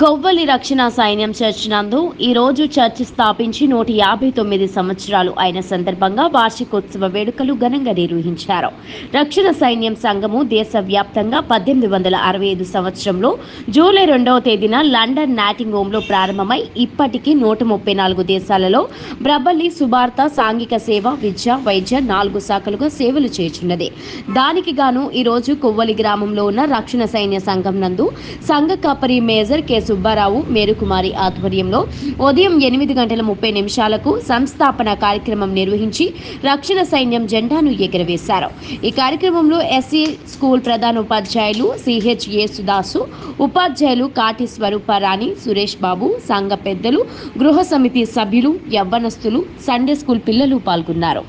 కొవ్వలి రక్షణ సైన్యం చర్చ్ నందు ఈరోజు చర్చ్ స్థాపించి 159 సంవత్సరాలు అయిన సందర్భంగా వార్షికోత్సవ వేడుకలు ఘనంగా నిర్వహించారు. రక్షణ సైన్యం సంఘము దేశవ్యాప్తంగా 1865 సంవత్సరంలో జూలై 2వ తేదీన లండన్ నాటింగ్ హోమ్లో ప్రారంభమై ఇప్పటికీ 134 దేశాలలో బ్రబలి సువార్త, సాంఘిక సేవ, విద్య, వైద్య 4 శాఖలుగా సేవలు చేస్తున్నది. దానికి గాను ఈరోజు కొవ్వలి గ్రామంలో ఉన్న రక్షణ సైన్య సంఘం నందు సంఘ కాపరి మేజర్ కె సుబ్బారావు, మేరుకుమారి ఆధ్వర్యంలో ఉదయం 8:30 సంస్థాపన కార్యక్రమం నిర్వహించి రక్షణ సైన్యం జెండాను ఎగురవేశారు. ఈ కార్యక్రమంలో ఎస్సీ స్కూల్ ప్రధానోపాధ్యాయులు సిహెచ్ యేసుదాసు, ఉపాధ్యాయులు కాటి స్వరూపారాణి, సురేష్ బాబు, సంఘ పెద్దలు, గృహ సమితి సభ్యులు, యవ్వనస్తులు, సండే స్కూల్ పిల్లలు పాల్గొన్నారు.